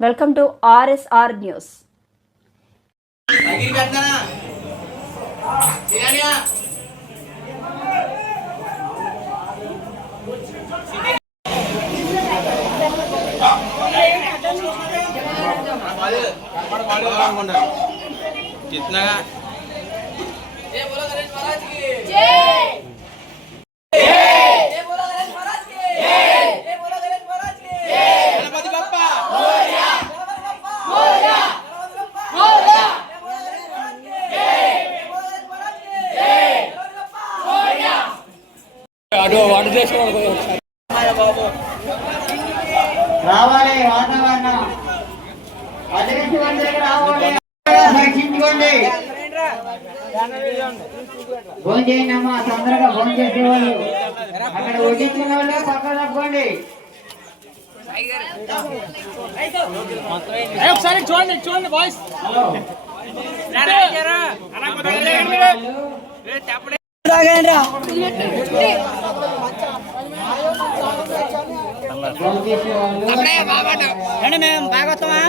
Welcome to RSR news అగిరి కట్నానా చేయాలిగా कितना ये बोलो गणेश महाराज की जय రావాలి వాతావరణం. అదృష్టవంతులకు రావాలి. రక్షించుకోండి ఫోన్ చేయండి అమ్మా తొందరగా ఫోన్ చేసేవాళ్ళు. అక్కడ వడ్డించుకున్న వాళ్ళు పక్క తప్పండి ఒకసారి చూడండి చూడండి బాయ్స్ హలో. మేము భాగవతమా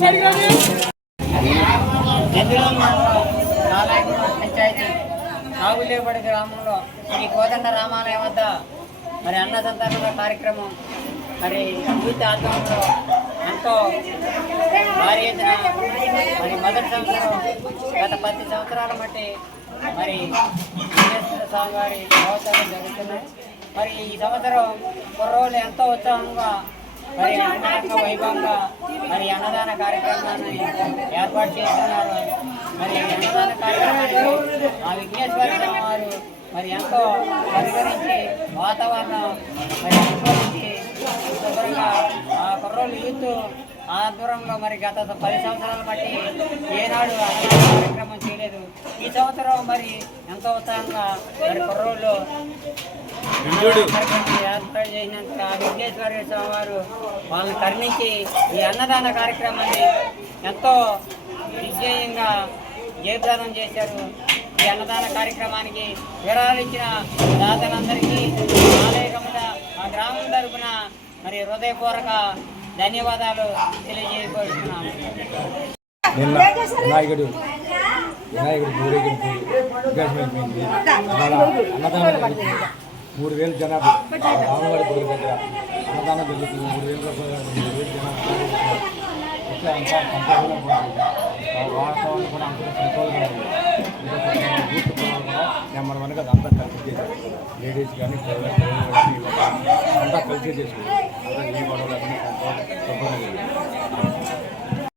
సరిగ్గా పంచాయతీ. నాగులేపడి గ్రామంలో ఈ కోదండ రామాలయం వద్ద మరి అన్న సంతరణ కార్యక్రమం. మరి అభివృద్ధి ఆధ్వర్యంలో ఎంతో భారీ ఎత్తున మరి మొదటి సంవత్సరం గత పది సంవత్సరాల మట్టి మరి వెంకటేశ్వర స్వామి వారి మహోత్సవాలు జరుగుతున్నాయి మరి ఈ సంవత్సరం కుర్రోళ్ళు ఎంతో ఉత్సాహంగా మరి అంగరంగ వైభవంగా మరి అన్నదాన కార్యక్రమాన్ని ఏర్పాటు చేస్తున్నారు. మరి అన్నదాన ఆ విఘ్నేశ్వర వారు మరి ఎంతో పరిగణించి వాతావరణం మరి అనుకూలించి శుభ్రంగా ఆ కుర్రోళ్ళు యూత్ ఆధ్వర్యంలో మరి గత పది సంవత్సరాలు బట్టి ఏనాడు కార్యక్రమం చేయలేదు ఈ సంవత్సరం మరి ఎంతో ఉత్సాహంగా మరి కుర్రోళ్ళు ఏర్పాటు చేసినందుకు ఆ విఘ్నేశ్వర స్వామి వారు వాళ్ళని కరుణించి ఈ అన్నదాన కార్యక్రమాన్ని ఎంతో విజయంగా జయప్రదం చేశారు? ఈ అన్నదాన కార్యక్రమానికి విరాళించిన దాతలందరికీ ఆలయకముల ఆ గ్రామం తరపున మరి హృదయపూర్వక ధన్యవాదాలు తెలియజేయబడుతున్నాము నిన్న వినాయకుడు వినాయకుడు ఊరేగింపు విఘ్నేశ్వరైపోయింది ఇవాళ అన్నదానం జరుగుతుంది మూడు వేలు జనాభా రామవారి గుడి దగ్గర అన్నదానం జరుగుతుంది. మూడు వేల రూపాయలు మూడు వేలు జనాభా. ఇట్లా అంతా వాతావరణం కూడా అంతా సంతోషంగా ఉంది బూత్ కూడా నెంబర్ వన్గా అంతా కలిసి చేశారు. లేడీస్ కానీ కానీ అంతా కలిసి చేశారు.